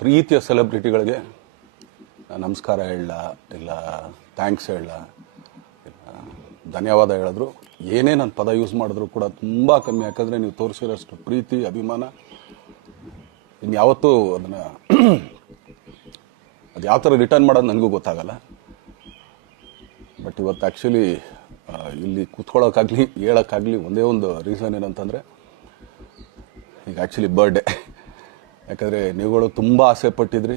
ಪ್ರೀತಿಯ ಸೆಲೆಬ್ರಿಟಿಗಳಿಗೆ ನಮಸ್ಕಾರ ಹೇಳ ಇಲ್ಲ ಥ್ಯಾಂಕ್ಸ್ ಹೇಳ ಧನ್ಯವಾದ ಹೇಳಿದ್ರು ಏನೇ ನಾನು ಪದ ಯೂಸ್ ಮಾಡಿದ್ರು ಕೂಡ ತುಂಬ ಕಮ್ಮಿ. ಯಾಕಂದರೆ ನೀವು ತೋರಿಸಿರೋಷ್ಟು ಪ್ರೀತಿ ಅಭಿಮಾನ ಇನ್ಯಾವತ್ತೂ ಅದನ್ನು ಅದು ಯಾವ ಥರ ರಿಟರ್ನ್ ಮಾಡೋದು ನನಗೂ ಗೊತ್ತಾಗಲ್ಲ. ಬಟ್ ಇವತ್ತು ಆ್ಯಕ್ಚುಲಿ ಇಲ್ಲಿ ಕೂತ್ಕೊಳ್ಳೋಕ್ಕಾಗಲಿ ಹೇಳೋಕ್ಕಾಗಲಿ ಒಂದೇ ಒಂದು ರೀಸನ್ ಏನಂತಂದರೆ ಈಗ ಆ್ಯಕ್ಚುಲಿ ಬರ್ಡೇ. ಯಾಕಂದರೆ ನೀವುಗಳು ತುಂಬ ಆಸೆ ಪಟ್ಟಿದ್ರಿ,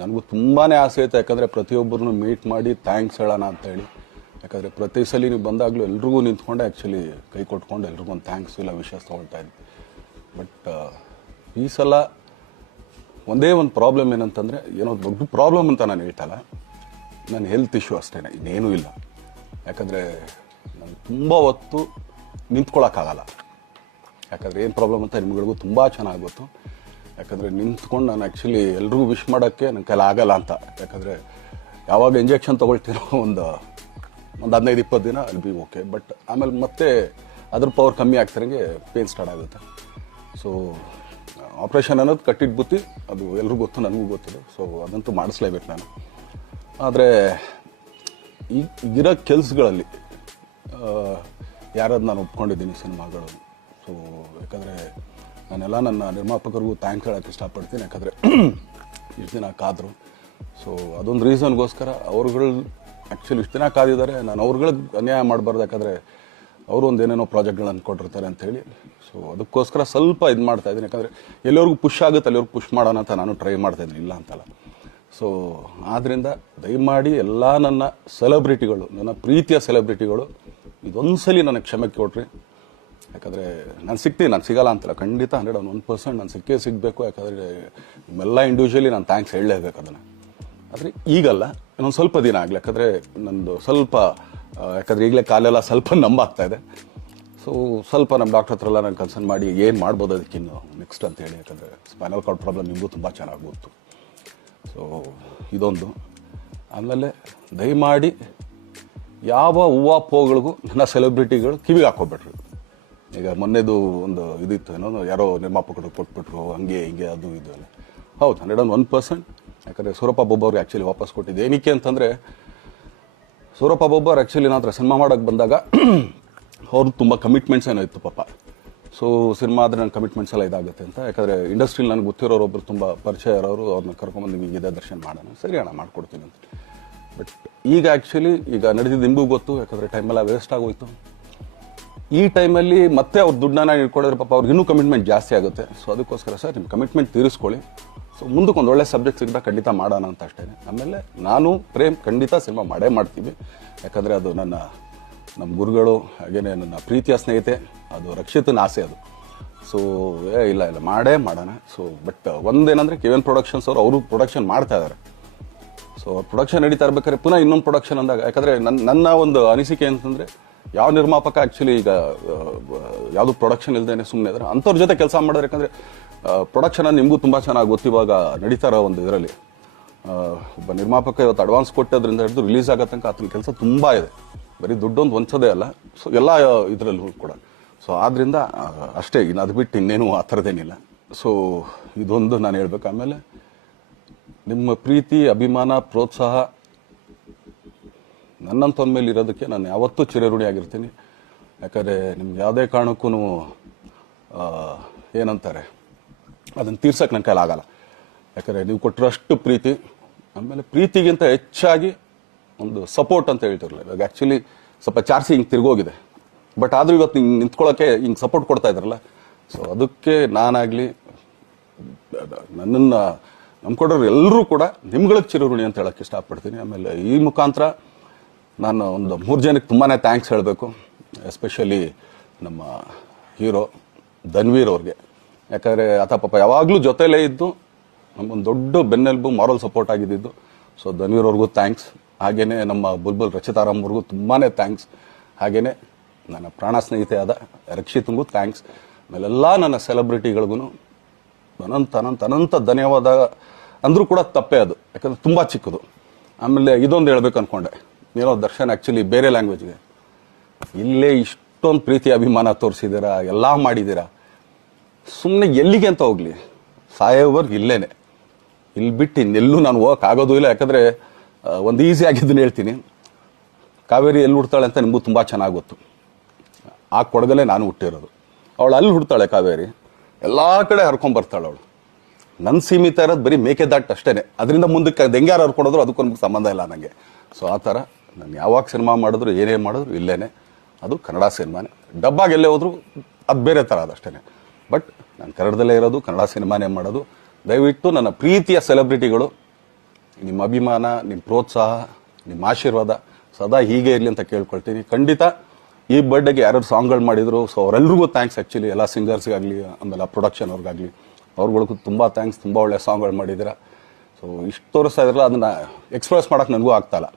ನನಗೂ ತುಂಬಾ ಆಸೆ ಇತ್ತು. ಯಾಕಂದರೆ ಪ್ರತಿಯೊಬ್ಬರನ್ನು ಮೀಟ್ ಮಾಡಿ ಥ್ಯಾಂಕ್ಸ್ ಹೇಳೋಣ ಅಂತೇಳಿ. ಯಾಕಂದರೆ ಪ್ರತಿ ಸಲ ನೀವು ಬಂದಾಗಲೂ ಎಲ್ರಿಗೂ ನಿಂತ್ಕೊಂಡೆ ಆ್ಯಕ್ಚುಲಿ ಕೈ ಕೊಟ್ಕೊಂಡು ಎಲ್ರಿಗೂ ಒಂದು ಥ್ಯಾಂಕ್ಸ್ ಇಲ್ಲ ವಿಷಸ್ ತೊಗೊಳ್ತಾ ಇದ್ವಿ. ಬಟ್ ಈ ಸಲ ಒಂದೇ ಒಂದು ಪ್ರಾಬ್ಲಮ್ ಏನಂತಂದರೆ, ಏನೋ ದೊಡ್ಡ ಪ್ರಾಬ್ಲಮ್ ಅಂತ ನಾನು ಹೇಳ್ತಲ್ಲ, ನನ್ನ ಹೆಲ್ತ್ ಇಶ್ಯೂ ಅಷ್ಟೇ, ಇನ್ನೇನೂ ಇಲ್ಲ. ಯಾಕಂದರೆ ನಾನು ತುಂಬ ಹೊತ್ತು ನಿಂತ್ಕೊಳ್ಳೋಕ್ಕಾಗಲ್ಲ. ಯಾಕಂದರೆ ಏನು ಪ್ರಾಬ್ಲಮ್ ಅಂತ ನಿಮ್ಗಳಿಗೂ ತುಂಬ ಚೆನ್ನಾಗಿ ಗೊತ್ತು. ಯಾಕಂದರೆ ನಿಂತ್ಕೊಂಡು ನಾನು ಆ್ಯಕ್ಚುಲಿ ಎಲ್ರಿಗೂ ವಿಶ್ ಮಾಡೋಕ್ಕೆ ನನ್ನ ಕೈಲಿ ಆಗಲ್ಲ ಅಂತ. ಯಾಕಂದರೆ ಯಾವಾಗ ಇಂಜೆಕ್ಷನ್ ತೊಗೊಳ್ತೀನೋ ಒಂದು 15-20 ದಿನ ಅಲ್ಲಿ ಬಿ ಓಕೆ. ಬಟ್ ಆಮೇಲೆ ಮತ್ತೆ ಅದ್ರ ಪವರ್ ಕಮ್ಮಿ ಆಗ್ತಿರಂಗೆ ಪೇನ್ ಸ್ಟಾರ್ಟ್ ಆಗುತ್ತೆ. ಸೊ ಆಪ್ರೇಷನ್ ಅನ್ನೋದು ಕಟ್ಟಿಟ್ಟು ಬುತ್ತಿ, ಅದು ಎಲ್ರಿಗೂ ಗೊತ್ತು, ನನಗೂ ಗೊತ್ತಿದೆ. ಸೊ ಅದಂತೂ ಮಾಡಿಸ್ಲೇಬೇಕು ನಾನು. ಆದರೆ ಈಗಿರೋ ಕೆಲಸಗಳಲ್ಲಿ ಯಾರಾದ್ರು ನಾನು ಒಪ್ಕೊಂಡಿದ್ದೀನಿ ಸಿನಿಮಾಗಳು. ಸೊ ಯಾಕಂದರೆ ನಾನೆಲ್ಲ ನನ್ನ ನಿರ್ಮಾಪಕರಿಗೂ ಥ್ಯಾಂಕ್ಸ್ ಹೇಳೋಕ್ಕೆ ಇಷ್ಟಪಡ್ತೀನಿ. ಯಾಕಂದರೆ ಇಷ್ಟು ದಿನ ಕಾದರು. ಸೊ ಅದೊಂದು ರೀಸನ್ಗೋಸ್ಕರ ಅವ್ರುಗಳು ಆ್ಯಕ್ಚುಲಿ ಇಷ್ಟು ದಿನ ಕಾದಿದ್ದಾರೆ. ನಾನು ಅವ್ರುಗಳಿಗೆ ಅನ್ಯಾಯ ಮಾಡಬಾರ್ದು. ಯಾಕಂದರೆ ಅವರು ಒಂದು ಏನೇನೋ ಪ್ರಾಜೆಕ್ಟ್ಗಳು ಅಂದ್ಕೊಂಡಿರ್ತಾರೆ ಅಂಥೇಳಿ. ಸೊ ಅದಕ್ಕೋಸ್ಕರ ಸ್ವಲ್ಪ ಇದು ಮಾಡ್ತಾಯಿದ್ದೀನಿ. ಯಾಕಂದರೆ ಎಲ್ಲಿವರೆಗೂ ಪುಷ್ ಆಗುತ್ತೆ ಅಲ್ಲಿವರೆಗೂ ಪುಷ್ ಮಾಡೋಣ ಅಂತ ನಾನು ಟ್ರೈ ಮಾಡ್ತಾಯಿದ್ದೀನಿ, ಇಲ್ಲ ಅಂತಲ್ಲ. ಸೊ ಆದ್ದರಿಂದ ದಯಮಾಡಿ ಎಲ್ಲ ನನ್ನ ಸೆಲೆಬ್ರಿಟಿಗಳು, ನನ್ನ ಪ್ರೀತಿಯ ಸೆಲೆಬ್ರಿಟಿಗಳು, ಇದೊಂದು ಸಲ ನನಗೆ ಕ್ಷಮೆ ಕೊಡ್ರಿ. ಯಾಕಂದರೆ ನಾನು ಸಿಗ್ತೀನಿ, ನಾನು ಸಿಗಲ್ಲ ಅಂತಲ್ಲ, ಖಂಡಿತ 101% ನಾನು ಸಿಗಬೇಕು. ಯಾಕಂದರೆ ನಿಮ್ಮೆಲ್ಲ ಇಂಡಿವಿಜುವಲಿ ನಾನು ಥ್ಯಾಂಕ್ಸ್ ಹೇಳಲೇಬೇಕು ಅದನ್ನು. ಆದರೆ ಈಗಲ್ಲ, ಇನ್ನೊಂದು ಸ್ವಲ್ಪ ದಿನ ಆಗಲಿ. ಯಾಕಂದರೆ ನಂದು ಸ್ವಲ್ಪ ಯಾಕಂದರೆ ಈಗಲೇ ಕಾಲೆಲ್ಲ ಸ್ವಲ್ಪ ನಂಬಾಗ್ತಾ ಇದೆ. ಸೊ ಸ್ವಲ್ಪ ನಮ್ಮ ಡಾಕ್ಟರ್ ಹತ್ರ ಎಲ್ಲ ನಾನು ಕನ್ಸರ್ನ್ ಮಾಡಿ ಏನು ಮಾಡ್ಬೋದು ಅದಕ್ಕಿನ್ನು ನೆಕ್ಸ್ಟ್ ಅಂತೇಳಿ. ಯಾಕಂದರೆ ಸ್ಪೈನಲ್ ಕಾರ್ಡ್ ಪ್ರಾಬ್ಲಮ್ ನಿಮಗೂ ತುಂಬ ಚೆನ್ನಾಗಿ ಗೊತ್ತು. ಸೊ ಇದೊಂದು. ಆಮೇಲೆ ದಯಮಾಡಿ ಯಾವ ಹೂವು ನನ್ನ ಸೆಲೆಬ್ರಿಟಿಗಳು ಕಿವಿಗೆ ಹಾಕೋಬಿಟ್ರು. ಈಗ ಮೊನ್ನೆದು ಒಂದು ಇದಿತ್ತು, ಏನೋ ಯಾರೋ ನಿರ್ಮಾಪಕರು ಕೊಟ್ಬಿಟ್ರು, ಹಂಗೆ ಹಿಂಗೆ ಅದು ಇದು ಎಲ್ಲ. ಹೌದು, 101%. ಯಾಕಂದರೆ ಸೂರಪ್ಪ ಬೊಬ್ಬವ್ರಿಗೆ ಆ್ಯಕ್ಚುಲಿ ವಾಪಸ್ ಕೊಟ್ಟಿದ್ದು ಏನಕ್ಕೆ ಅಂತಂದರೆ, ಸೂರಪ್ಪ ಬೊಬ್ಬರು ಆ್ಯಕ್ಚುಲಿ ನಾನು ಸಿನಿಮಾ ಮಾಡೋಕ್ಕೆ ಬಂದಾಗ ಅವ್ರದ್ದು ತುಂಬ ಕಮಿಟ್ಮೆಂಟ್ಸ್ ಏನೋ ಇತ್ತು ಪಾಪ. ಸೊ ಸಿನಿಮಾ ಆದರೆ ನನ್ನ ಕಮಿಟ್ಮೆಂಟ್ಸ್ ಎಲ್ಲ ಇದಾಗುತ್ತೆ ಅಂತ. ಯಾಕಂದರೆ ಇಂಡಸ್ಟ್ರಿಲಿ ನನಗೆ ಗೊತ್ತಿರೋರೊಬ್ಬರು ತುಂಬ ಪರಿಚಯ ಇರೋರು, ಅವ್ರನ್ನ ಕರ್ಕೊಂಬಂದು ನಿಮಗೆ ಇದೇ ದರ್ಶನ ಮಾಡೋಣ, ಸರಿ ಅಣ್ಣ ಮಾಡ್ಕೊಡ್ತೀನಿ ಅಂತ. ಬಟ್ ಈಗ ಆ್ಯಕ್ಚುಲಿ ಈಗ ನಡೆದಿದ್ದು ನಿಮಗೂ ಗೊತ್ತು. ಯಾಕಂದರೆ ಟೈಮೆಲ್ಲ ವೇಸ್ಟ್ ಆಗೋಯ್ತು. ಈ ಟೈಮಲ್ಲಿ ಮತ್ತೆ ಅವ್ರ ದುಡ್ಡನ್ನ ಇಟ್ಕೊಂಡಿದ್ರೆ ಪಾಪ ಅವ್ರಿಗೆ ಇನ್ನೂ ಕಮಿಟ್ಮೆಂಟ್ ಜಾಸ್ತಿ ಆಗುತ್ತೆ. ಸೊ ಅದಕ್ಕೋಸ್ಕರ ಸರ್ ನಿಮ್ಮ ಕಮಿಟ್ಮೆಂಟ್ ತೀರಿಸ್ಕೊಳ್ಳಿ. ಸೊ ಮುಂದಕ್ಕೆ ಒಂದು ಒಳ್ಳೆ ಸಬ್ಜೆಕ್ಟ್ ಸಿಗ್ದಾಗ ಖಂಡಿತ ಮಾಡೋಣ ಅಂತ ಅಷ್ಟೇ. ಆಮೇಲೆ ನಾನು ಪ್ರೇಮ್ ಖಂಡಿತ ಸಿನಿಮಾ ಮಾಡೇ ಮಾಡ್ತೀವಿ. ಯಾಕಂದರೆ ಅದು ನಮ್ಮ ಗುರುಗಳು, ಹಾಗೇನೆ ನನ್ನ ಪ್ರೀತಿಯ ಸ್ನೇಹಿತೆ, ಅದು ರಕ್ಷಿತನ ಆಸೆ ಅದು. ಸೊ ಇಲ್ಲ ಮಾಡೇ ಮಾಡೋಣ. ಸೊ ಬಟ್ ಒಂದೇನಂದರೆ KVN ಪ್ರೊಡಕ್ಷನ್ಸ್ ಅವರು ಪ್ರೊಡಕ್ಷನ್ ಮಾಡ್ತಾ ಇದ್ದಾರೆ. ಸೊ ಅವ್ರು ಪ್ರೊಡಕ್ಷನ್ ನಡೀತಾ ಇರ್ಬೇಕಾದ್ರೆ ಪುನಃ ಇನ್ನೊಂದು ಪ್ರೊಡಕ್ಷನ್ ಅಂದಾಗ, ಯಾಕಂದರೆ ನನ್ನ ಒಂದು ಅನಿಸಿಕೆ ಅಂತಂದರೆ, ಯಾವ ನಿರ್ಮಾಪಕ ಆ್ಯಕ್ಚುಲಿ ಈಗ ಯಾವುದು ಪ್ರೊಡಕ್ಷನ್ ಇಲ್ಲದೇನೆ ಸುಮ್ಮನೆ ಇದ್ದಾರೆ ಅಂಥವ್ರ ಜೊತೆ ಕೆಲಸ ಮಾಡೋರು. ಯಾಕಂದರೆ ಪ್ರೊಡಕ್ಷನ್ ನಿಮಗೂ ತುಂಬ ಚೆನ್ನಾಗಿ ಗೊತ್ತು. ಇವಾಗ ನಡೀತಾ ಇರೋ ಒಂದು ಇದರಲ್ಲಿ ಒಬ್ಬ ನಿರ್ಮಾಪಕ ಇವತ್ತು ಅಡ್ವಾನ್ಸ್ ಕೊಟ್ಟೋದ್ರಿಂದ ಹಿಡಿದು ರಿಲೀಸ್ ಆಗೋ ತನಕ ಆತನ ಕೆಲಸ ತುಂಬ ಇದೆ. ಬರೀ ದುಡ್ಡೊಂದು ಹೊಂಚೋದೇ ಅಲ್ಲ, ಸೊ ಎಲ್ಲ ಇದರಲ್ಲೂ ಕೂಡ. ಸೊ ಆದ್ದರಿಂದ ಅಷ್ಟೇ, ಇನ್ನು ಅದು ಬಿಟ್ಟು ಇನ್ನೇನು ಆ ಥರದ್ದೇನಿಲ್ಲ. ಸೊ ಇದೊಂದು ನಾನು ಹೇಳ್ಬೇಕು. ಆಮೇಲೆ ನಿಮ್ಮ ಪ್ರೀತಿ, ಅಭಿಮಾನ, ಪ್ರೋತ್ಸಾಹ ನನ್ನಂಥವ್ರ ಮೇಲೆ ಇರೋದಕ್ಕೆ ನಾನು ಯಾವತ್ತೂ ಚಿರಋಣಿಯಾಗಿರ್ತೀನಿ. ಯಾಕಂದರೆ ನಿಮ್ಗೆ ಯಾವುದೇ ಕಾರಣಕ್ಕೂ ಏನಂತಾರೆ ಅದನ್ನು ತೀರ್ಸೋಕ್ಕೆ ನನ್ನ ಕೈಲಿ ಆಗಲ್ಲ. ಯಾಕಂದರೆ ನೀವು ಕೊಟ್ಟಿರೋಷ್ಟು ಪ್ರೀತಿ, ಆಮೇಲೆ ಪ್ರೀತಿಗಿಂತ ಹೆಚ್ಚಾಗಿ ಒಂದು ಸಪೋರ್ಟ್ ಅಂತ ಹೇಳ್ತಿರಲಿಲ್ಲ. ಇವಾಗ ಆ್ಯಕ್ಚುಲಿ ಸ್ವಲ್ಪ ಚಾರ್ಸಿ ಹಿಂಗೆ ತಿರ್ಗೋಗಿದೆ. ಬಟ್ ಆದರೂ ಇವತ್ತು ಹಿಂಗೆ ನಿಂತ್ಕೊಳ್ಳೋಕ್ಕೆ ಹಿಂಗೆ ಸಪೋರ್ಟ್ ಕೊಡ್ತಾ ಇದ್ದಾರಲ್ಲ. ಸೊ ಅದಕ್ಕೆ ನಾನಾಗಲಿ ನನ್ನನ್ನು ನಂಬ್ಕೊಡೋರು ಎಲ್ಲರೂ ಕೂಡ ನಿಮ್ಗಳಿಗೆ ಚಿರಋಣಿ ಅಂತ ಹೇಳೋಕ್ಕೆ ಇಷ್ಟಪಡ್ತೀನಿ. ಆಮೇಲೆ ಈ ಮುಖಾಂತರ ನಾನು ಒಂದು 3 ಜನಕ್ಕೆ ತುಂಬಾ ಥ್ಯಾಂಕ್ಸ್ ಹೇಳಬೇಕು. ಎಸ್ಪೆಷಲಿ ನಮ್ಮ ಹೀರೋ ಧನ್ವೀರ್ ಅವ್ರಿಗೆ. ಯಾಕಂದರೆ ಆತ ಪಾಪ ಯಾವಾಗಲೂ ಜೊತೆಲೇ ಇದ್ದು ನಮಗೊಂದು ದೊಡ್ಡ ಬೆನ್ನೆಲುಬು, ಮಾರಲ್ ಸಪೋರ್ಟ್ ಆಗಿದ್ದು. ಸೊ ಧನ್ವೀರ್ ಅವ್ರಿಗೂ ಥ್ಯಾಂಕ್ಸ್. ಹಾಗೆಯೇ ನಮ್ಮ ಬುಲ್ಬುಲ್ ರಚಿತಾರಾಮ್ ಅವ್ರಿಗೂ ತುಂಬಾ ಥ್ಯಾಂಕ್ಸ್. ಹಾಗೆಯೇ ನನ್ನ ಪ್ರಾಣ ಸ್ನೇಹಿತೆ ಆದ ರಕ್ಷಿತಂಗೂ ಥ್ಯಾಂಕ್ಸ್. ಆಮೇಲೆಲ್ಲ ನನ್ನ ಸೆಲೆಬ್ರಿಟಿಗಳಿಗೂ ಅನಂತ ಧನ್ಯವಾದ ಅಂದರೂ ಕೂಡ ತಪ್ಪೇ ಅದು. ಯಾಕಂದರೆ ತುಂಬ ಚಿಕ್ಕದು. ಆಮೇಲೆ ಇದೊಂದು ಹೇಳ್ಬೇಕು ಅಂದ್ಕೊಂಡೆ, ಏನೋ ದರ್ಶನ್ ಆ್ಯಕ್ಚುಲಿ ಬೇರೆ ಲ್ಯಾಂಗ್ವೇಜ್ಗೆ ಇಲ್ಲೇ ಇಷ್ಟೊಂದು ಪ್ರೀತಿ ಅಭಿಮಾನ ತೋರಿಸಿದ್ದೀರಾ, ಎಲ್ಲ ಮಾಡಿದ್ದೀರಾ, ಸುಮ್ಮನೆ ಎಲ್ಲಿಗೆ ಅಂತ ಹೋಗಲಿ, ಸಾಯೋವರ್ಗೆ ಇಲ್ಲೇನೆ. ಇಲ್ಲಿ ಬಿಟ್ಟು ಇನ್ನೆಲ್ಲೂ ನಾನು ಹೋಗಕ್ಕೆ ಆಗೋದು ಇಲ್ಲ. ಯಾಕಂದರೆ ಒಂದು ಈಸಿ ಆಗಿದ್ದನ್ನು ಹೇಳ್ತೀನಿ. ಕಾವೇರಿ ಎಲ್ಲಿ ಹುಡ್ತಾಳೆ ಅಂತ ನಿಮಗೂ ತುಂಬ ಚೆನ್ನಾಗಿ ಗೊತ್ತು. ಆ ಕೊಡಗಲ್ಲೇ ನಾನು ಹುಟ್ಟಿರೋದು. ಅವಳು ಅಲ್ಲಿ ಹುಡ್ತಾಳೆ ಕಾವೇರಿ, ಎಲ್ಲ ಕಡೆ ಹರ್ಕೊಂಬರ್ತಾಳೆ ಅವಳು. ನನ್ನ ಸೀಮಿತ ಇರೋದು ಬರೀ ಮೇಕೆದಾಟ್ ಅಷ್ಟೇ. ಅದರಿಂದ ಮುಂದಕ್ಕೆ ಅದು ಹೆಂಗ್ಯಾರು ಹರ್ಕೊಡೋದ್ರು ಅದಕ್ಕೊಂದು ಸಂಬಂಧ ಇಲ್ಲ ನನಗೆ. ಸೊ ಆ ಥರ ನಾನು ಯಾವಾಗ ಸಿನಿಮಾ ಮಾಡಿದ್ರು ಏನೇ ಮಾಡಿದ್ರು ಇಲ್ಲೇನೆ, ಅದು ಕನ್ನಡ ಸಿನಿಮಾನೇ. ಡಬ್ಬಾಗಿ ಎಲ್ಲೇ ಹೋದ್ರು ಅದು ಬೇರೆ ಥರ ಅದಷ್ಟೇ. ಬಟ್ ನಾನು ಕನ್ನಡದಲ್ಲೇ ಇರೋದು, ಕನ್ನಡ ಸಿನಿಮಾನೇ ಮಾಡೋದು. ದಯವಿಟ್ಟು ನನ್ನ ಪ್ರೀತಿಯ ಸೆಲೆಬ್ರಿಟಿಗಳು, ನಿಮ್ಮ ಅಭಿಮಾನ, ನಿಮ್ಮ ಪ್ರೋತ್ಸಾಹ, ನಿಮ್ಮ ಆಶೀರ್ವಾದ ಸದಾ ಹೀಗೆ ಇರಲಿ ಅಂತ ಕೇಳ್ಕೊಳ್ತೀನಿ. ಖಂಡಿತ ಈ ಬರ್ಡೇಗೆ ಯಾರು ಸಾಂಗ್ಗಳು ಮಾಡಿದ್ರು, ಸೊ ಅವರೆಲ್ರಿಗೂ ಥ್ಯಾಂಕ್ಸ್. ಆ್ಯಕ್ಚುಲಿ ಎಲ್ಲ ಸಿಂಗರ್ಸ್ಗಾಗಲಿ, ಆಮೇಲೆ ಪ್ರೊಡಕ್ಷನ್ ಅವ್ರಿಗಾಗಲಿ, ಅವ್ರುಗಳಿಗೂ ತುಂಬ ಥ್ಯಾಂಕ್ಸ್. ತುಂಬ ಒಳ್ಳೆ ಸಾಂಗ್ಗಳು ಮಾಡಿದ್ದೀರಾ. ಸೊ ಇಷ್ಟು ತೋರಿಸ್ತಾ ಇದ್ರಲ್ಲ, ಅದನ್ನು ಎಕ್ಸ್ಪ್ರೆಸ್ ಮಾಡೋಕ್ಕೆ ನನಗೂ ಆಗ್ತಾಯಿಲ್ಲ.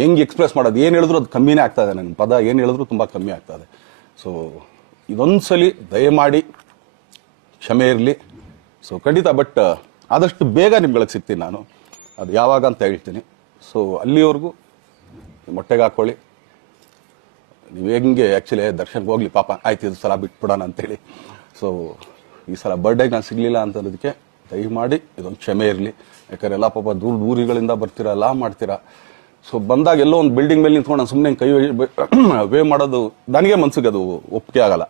ಹೆಂಗೆ ಎಕ್ಸ್ಪ್ರೆಸ್ ಮಾಡೋದು, ಏನು ಹೇಳಿದ್ರು ಅದು ಕಮ್ಮಿನೇ ಆಗ್ತಾಯಿದೆ. ನನ್ನ ಪದ ಏನು ಹೇಳಿದ್ರು ತುಂಬ ಕಮ್ಮಿ ಆಗ್ತಾಯಿದೆ. ಸೊ ಇದೊಂದು ಸಲ ದಯಮಾಡಿ ಕ್ಷಮೆ ಇರಲಿ. ಸೊ ಖಂಡಿತ, ಬಟ್ ಆದಷ್ಟು ಬೇಗ ನಿಮ್ಗಳಿಗೆ ಸಿಗ್ತೀನಿ ನಾನು. ಅದು ಯಾವಾಗ ಅಂತ ಹೇಳ್ತೀನಿ. ಸೊ ಅಲ್ಲಿವರೆಗೂ ಮೊಟ್ಟೆಗೆ ಹಾಕ್ಕೊಳ್ಳಿ. ನೀವು ಹೆಂಗೆ ಆ್ಯಕ್ಚುಲಿ ದರ್ಶನ್ಗೆ ಹೋಗ್ಲಿ ಪಾಪ, ಆಯ್ತು ಇದು ಸಲ ಬಿಟ್ಬಿಡೋಣ ಅಂತೇಳಿ. ಸೊ ಈ ಸಲ ಬರ್ಡೇಗೆ ನಾನು ಸಿಗಲಿಲ್ಲ ಅಂತಂದಕ್ಕೆ ದಯಮಾಡಿ ಇದೊಂದು ಕ್ಷಮೆ ಇರಲಿ. ಯಾಕಂದರೆ ಎಲ್ಲ ಪಾಪ ದೂರಗಳಿಂದ ಬರ್ತೀರಾ, ಎಲ್ಲ ಮಾಡ್ತೀರಾ. ಸೊ ಬಂದಾಗ ಎಲ್ಲೋ ಒಂದು ಬಿಲ್ಡಿಂಗ್ ಮೇಲೆ ನಿಂತ್ಕೊಂಡು ನಾನು ಸುಮ್ಮನೆ ಕೈ ವೇ ಮಾಡೋದು ನನಗೆ ಮನ್ಸಿಗೆ ಅದು ಒಪ್ಪಿಗೆ ಆಗಲ್ಲ.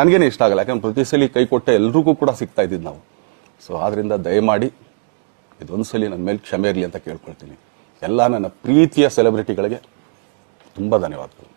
ನನಗೇನೆ ಇಷ್ಟ ಆಗಲ್ಲ. ಯಾಕಂದ್ರೆ ಪ್ರತಿ ಸಲ ಕೈ ಕೊಟ್ಟೆ ಎಲ್ರಿಗೂ ಕೂಡ ಸಿಗ್ತಾ ಇದ್ದಿದ್ದು ನಾವು. ಸೊ ಆದ್ದರಿಂದ ದಯಮಾಡಿ ಇದೊಂದು ಸಲ ನನ್ನ ಮೇಲೆ ಕ್ಷಮೆ ಇರಲಿ ಅಂತ ಕೇಳ್ಕೊಳ್ತೀನಿ. ಎಲ್ಲ ನನ್ನ ಪ್ರೀತಿಯ ಸೆಲೆಬ್ರಿಟಿಗಳಿಗೆ ತುಂಬ ಧನ್ಯವಾದಗಳು.